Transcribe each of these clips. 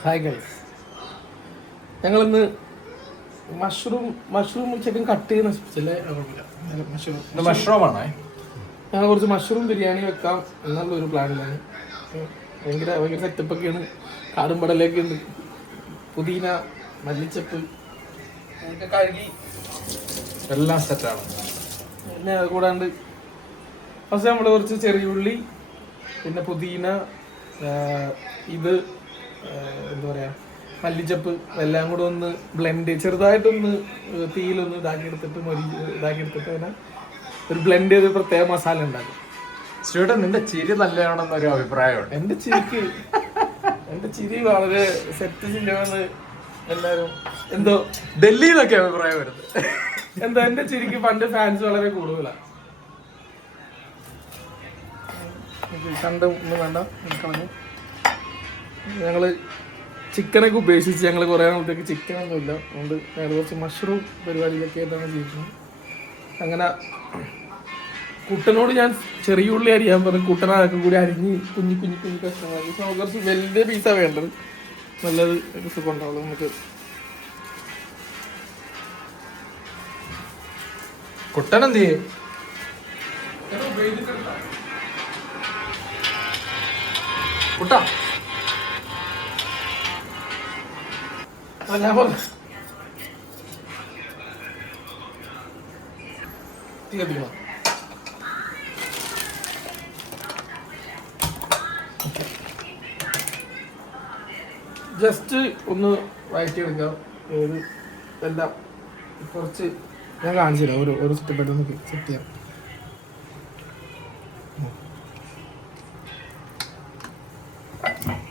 Hi guys, ഞങ്ങളിന്ന് mushroom chicken cut ചെയ്യുന്ന special മഷ്റൂമാണ്. ഞങ്ങൾ കുറച്ച് മഷ്റൂം ബിരിയാണി വെക്കാം എന്നുള്ളൊരു പ്ലാനിലാണ്. ഭയങ്കര ഭയങ്കര സെറ്റപ്പൊക്കെയാണ്. കാടും പടലൊക്കെ ഉണ്ട്, പുതിന, മല്ലിച്ചപ്പ് അതൊക്കെ കഴുകി എല്ലാം സെറ്റാണ്. പിന്നെ അത് കൂടാണ്ട് ഫസ്റ്റ് നമ്മൾ കുറച്ച് ചെറിയ ഉള്ളി, പിന്നെ പുതിന, ഇത് എന്താ പറയുക, മല്ലിച്ചപ്പ് എല്ലാം കൂടെ ഒന്ന് ബ്ലെൻഡ് ചെറുതായിട്ടൊന്ന് തീയിലൊന്ന് ഇതാക്കിയെടുത്തിട്ട് അതിനെ ഒരു ബ്ലെൻഡ് ചെയ്ത് പ്രത്യേക മസാല ഉണ്ടാക്കും. സ്റ്റൂഡൻ, നിന്റെ ചിരി നല്ലതാണെന്നൊരു അഭിപ്രായമുണ്ട്. എന്റെ ചിരി വളരെ സെറ്റ് ചിരിയാണെന്ന് എല്ലാവരും എന്തോ ഡൽഹിയിലൊക്കെ അഭിപ്രായം വരുന്നത്. എന്തോ എന്റെ ചിരിക്ക് പണ്ട് ഫാൻസ് വളരെ കൂടുതലാണ്. കണ്ട് ഒന്നും വേണ്ട, കളഞ്ഞു. ഞങ്ങള് ചിക്കനൊക്കെ ഉപേക്ഷിച്ച് ഞങ്ങൾ കുറേ നാളത്തേക്ക് ചിക്കനൊന്നുമില്ല, അതുകൊണ്ട് ഞങ്ങൾ കുറച്ച് മഷ്റൂം പരിപാടിയിലൊക്കെ ആയിട്ടാണ് ചെയ്യുന്നത്. അങ്ങനെ കുട്ടനോട് ഞാൻ ചെറിയ ഉള്ളി അരിയാൻ പറഞ്ഞു. കുട്ടനൊക്കെ കൂടി അരിഞ്ഞ് കുഞ്ഞി കഷ്ണങ്ങളാക്കി. നമുക്ക് കുറച്ച് വലിയ പീസാണ് വേണ്ടത്, നല്ലത് സുഖം ഉണ്ടാവുള്ളൂ നമുക്ക്. കുട്ടൻ എന്ത് ചെയ്യും? കുട്ട ഞാൻ പറഞ്ഞു തീ കത്തിക്കണം. ജസ്റ്റ് ഒന്ന് വഴറ്റിയെടുക്കാം. ഏത് എല്ലാം കുറച്ച് ഞാൻ കാണിച്ചു തരാം. ഒരു സെറ്റപ്പായിട്ട് നമുക്ക് സെറ്റ് ചെയ്യാം.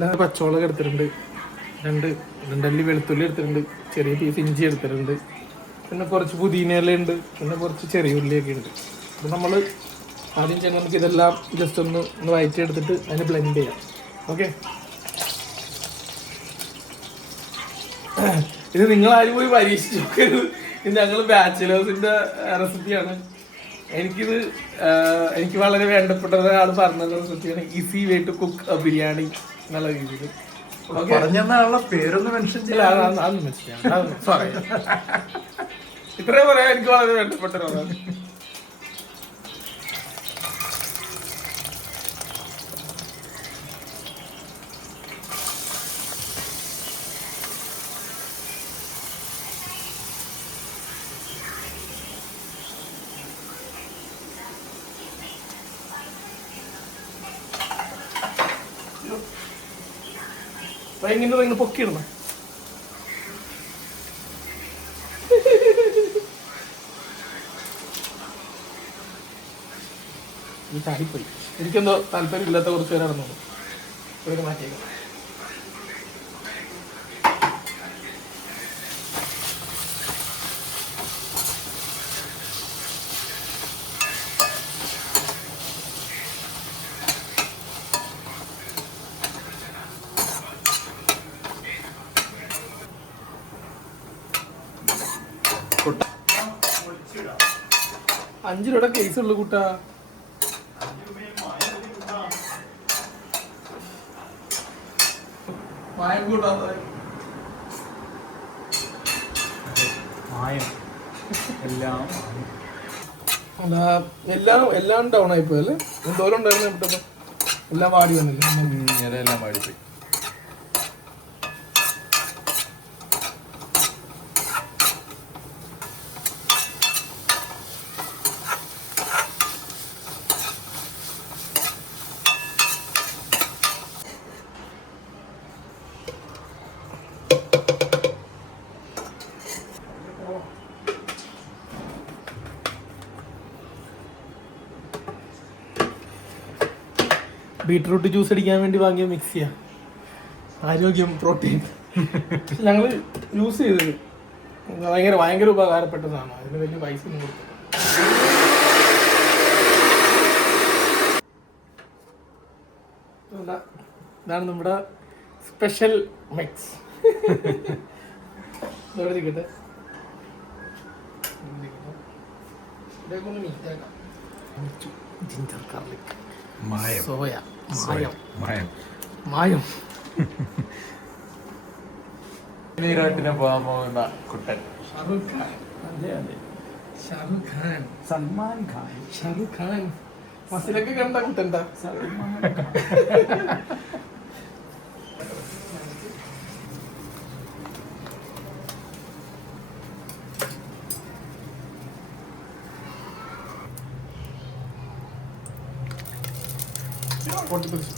ഞാൻ പച്ചമുളക് എടുത്തിട്ടുണ്ട്, രണ്ടല്ലി വെളുത്തുള്ളി എടുത്തിട്ടുണ്ട്, ചെറിയ പീസ് ഇഞ്ചി എടുത്തിട്ടുണ്ട്, പിന്നെ കുറച്ച് പുതിനയില ഉണ്ട്, പിന്നെ കുറച്ച് ചെറിയ ഉള്ളിയൊക്കെ ഉണ്ട്. അപ്പം നമ്മൾ ആദ്യം ചെയ്യാൻ നമുക്ക് ഇതെല്ലാം ജസ്റ്റ് ഒന്ന് വഴറ്റിയെടുത്തിട്ട് അതിനെ ബ്ലെൻഡ് ചെയ്യാം. ഓക്കെ, ഇത് നിങ്ങളാരും പോയി പരീക്ഷിച്ച് നോക്കരുത്. ഇത് ഞങ്ങൾ ബാച്ചിലേഴ്സിൻ്റെ റെസിപ്പിയാണ്. എനിക്ക് വളരെ വേണ്ടപ്പെട്ട ഒരാൾ പറഞ്ഞ റെസിപ്പിയാണ്. Easy way to cook biryani എന്നുള്ള രീതിയിൽ. പേരൊന്നും മെൻഷൻ സോറി, ഇത്രയും പറയാൻ എനിക്ക് വളരെ വേണ്ടപ്പെട്ട ഒരാളാണ്. ഇങ്ങനെ പൊക്കിയിടണം. ഈ ചാടിപ്പോയി. എനിക്കെന്തോ താല്പര്യമില്ലാത്ത കുറച്ച് പേരാണെന്നു പേര് മാറ്റിയേക്കാം. $5 കേസ് ഉള്ളു കൂട്ടാ. മായം കൂട്ടാത്ത എല്ലാം ഡൗൺ ആയിപ്പോയി അല്ലേ? എന്തോരം ഉണ്ടായിരുന്നു ഇപ്പോഴത്തെ എല്ലാം വാടി വന്നില്ല. എല്ലാം വാടിപ്പോയി. ബീട്രൂട്ട് ജ്യൂസ് അടിക്കാൻ വേണ്ടി വാങ്ങിയ മിക്സിയാ. ആരോഗ്യം, പ്രോട്ടീൻ ഞങ്ങൾ യൂസ് ചെയ്തത് ഭയങ്കര ഉപകാരപ്പെട്ട സാധനമാണ്. അതിന് വലിയ പൈസ ഒന്നും കൊടുത്തു. ഇതാണ് നമ്മുടെ സ്പെഷ്യൽ മിക്സ്. ഇരിക്കട്ടെ, ജിഞ്ചർ ഗാർലിക്, സോയ, മായം നീരാട്ടിനെ പോകാൻ പോകുന്ന കുട്ടൻ. ഷാറുഖ് ഖാൻ. അതെ അതെ. ഷാറുഖ് ഖാൻ. സൽമാൻ ഖാൻ. ഷാറുഖ് ഖാൻ. മസിലൊക്കെ കണ്ട കുട്ടൻ്റെ. സൽമാൻ ഖാൻ. പൊട്ടിപ്പിടിച്ചു.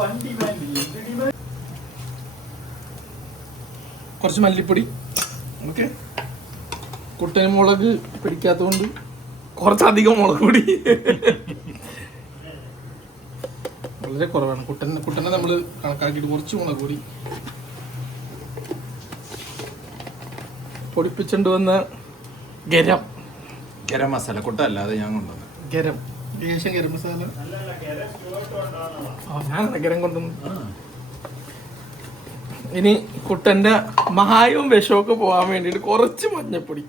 വണ്ടി വേണ്ടി കുറച്ച് മല്ലിപ്പൊടി. ഓക്കെ. കുട്ടന് മുളക് പിടിക്കാത്തതുകൊണ്ട് കുറച്ചധികം മുളക് പൊടി. വളരെ കുറവാണ്. കുട്ടനെ നമ്മൾ കണക്കാക്കിയിട്ട് കുറച്ച് മുളക് പൊടി. പൊടിപ്പിച്ചുകൊണ്ട് വന്ന ഗരം. ഗരം മസാല കുട്ടല്ല, അത് ഞാൻ കൊണ്ടുവന്നു. ഗരം ഏഷ്യൻ ഗരം മസാല. ഞാനാണ് ഗരം കൊണ്ടുവന്നു. ഇനി കുട്ടന്റെ മഹായവും വിഷമൊക്കെ പോകാൻ വേണ്ടിയിട്ട് കുറച്ച് മഞ്ഞപ്പൊടി.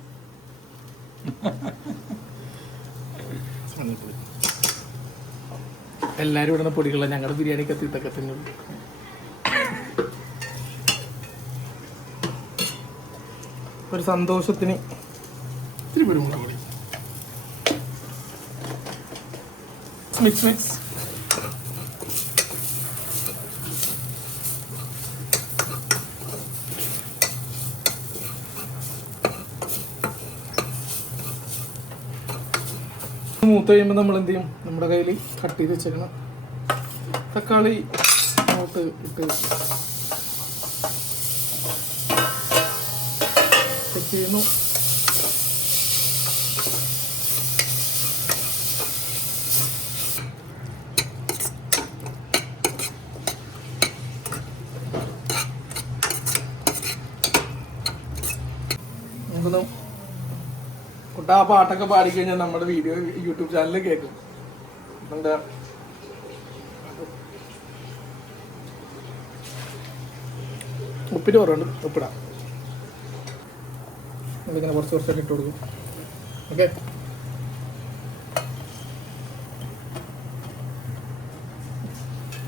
എല്ലാരും ഇടുന്ന പൊടികള ഞങ്ങളുടെ ബിരിയാണി കത്തിത്തൊക്കെ തന്നെ. ഒരു സന്തോഷത്തിന് ഇത്തിരി കുരുമുളക് പൊടി. Mix mix. മൂത്ത് കഴിയുമ്പോൾ നമ്മൾ എന്ത് ചെയ്യും? നമ്മുടെ കയ്യിൽ കട്ട് ചെയ്ത് വെച്ചേക്കണം തക്കാളി അങ്ങോട്ട് ഇട്ട് സെറ്റ് ചെയ്യുന്നു. നമുക്കൊന്ന് കുട്ട ആ പാട്ടൊക്കെ പാടിക്കഴിഞ്ഞാൽ നമ്മുടെ വീഡിയോ യൂട്യൂബ് ചാനലിൽ കേൾക്കും. എന്താ ഉപ്പിട്ട് കുറവുണ്ട്, ഉപ്പിടാം. നമ്മളിങ്ങനെ കുറച്ച് കുറച്ചൊക്കെ ഇട്ട് കൊടുക്കും. ഓക്കെ.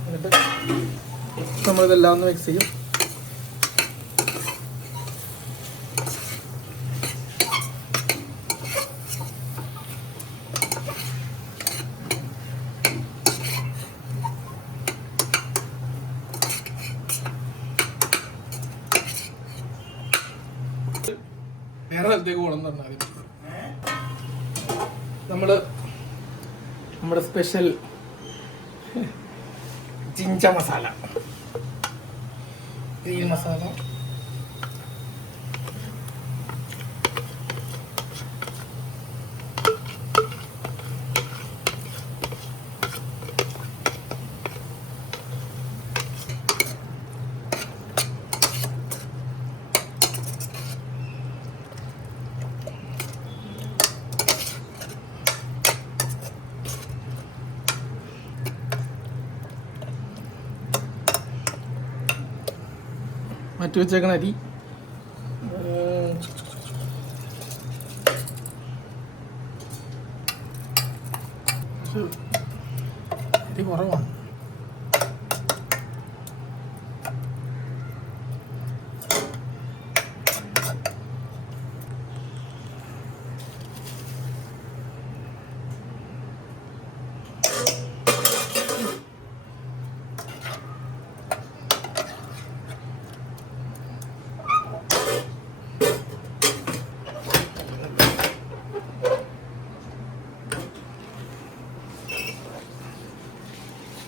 എന്നിട്ട് നമ്മളിതെല്ലാം ഒന്ന് മിക്സ് ചെയ്യും. വേറെ സ്ഥലത്തേക്ക് പോകണം എന്ന് പറഞ്ഞാൽ നമ്മുടെ സ്പെഷ്യൽ ജിഞ്ച മസാല, ഗ്രീൻ മസാല. മാറ്റി വെച്ചേക്കണ അരി അരി കുറവാണ്.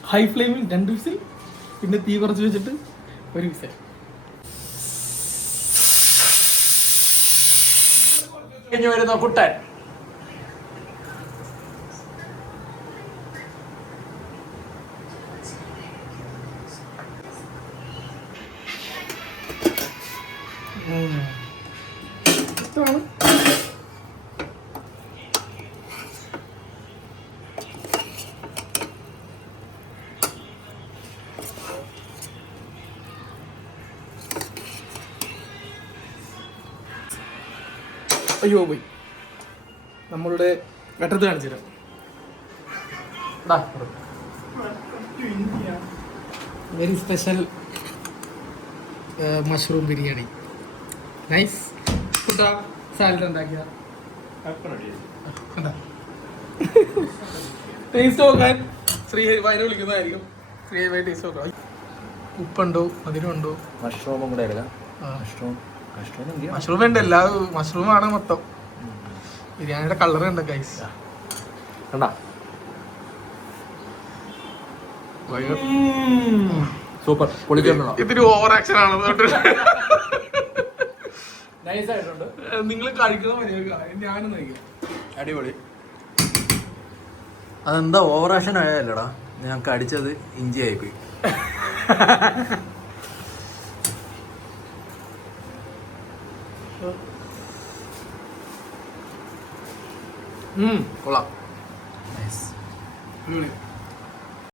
ഹൈ ഫ്ലെയിമിൽ 2 വിസിൽ, പിന്നെ തീ കുറച്ച് വെച്ചിട്ട് 1 വിസിൽ. കഴിഞ്ഞു വരുന്ന കുട്ടൻ. ഇതാണ് അയ്യോ പോയി. നമ്മളുടെ ഘട്ടത്തിൽ കാണിച്ചു തരാം. Very special mushroom biryani. Nice. കുട്ടാ സാലഡ് ഉണ്ടാക്കിയ ടേസ്റ്റ് നോക്കാൻ ശ്രീഹരിനെ വിളിക്കുന്നതായിരിക്കും. ശ്രീഹരി ടേസ്റ്റ് നോക്കാം. ഉപ്പുണ്ടോ മധുരമുണ്ടോ? മഷ്റൂമും കൂടെ എടുക്കാം. മഷ്റൂം ഉണ്ട്, എല്ലാ മഷ്റൂം ആണ് മൊത്തം. ബിരിയാണിയുടെ കളർ ഉണ്ട് ഗൈസ്. കണ്ടാ സൂപ്പർ പൊളിക്കണ്ടോ? ഇത്തിരി ഓവർ ആക്ഷൻ ആണ്. നൈസായിട്ടുണ്ട്. നിങ്ങൾ കഴിക്കുന്ന മര്യാദ ഞാനും കഴിക്കും. അടിപൊളി. അതെന്താ ഓവറാക്ഷൻ ആയതല്ലടാ, ഞങ്ങൾക്ക് അടിച്ചത് ഇഞ്ചി ആയിപ്പോയി. കൊള്ളാം. നൈസ്. അടിപൊളി.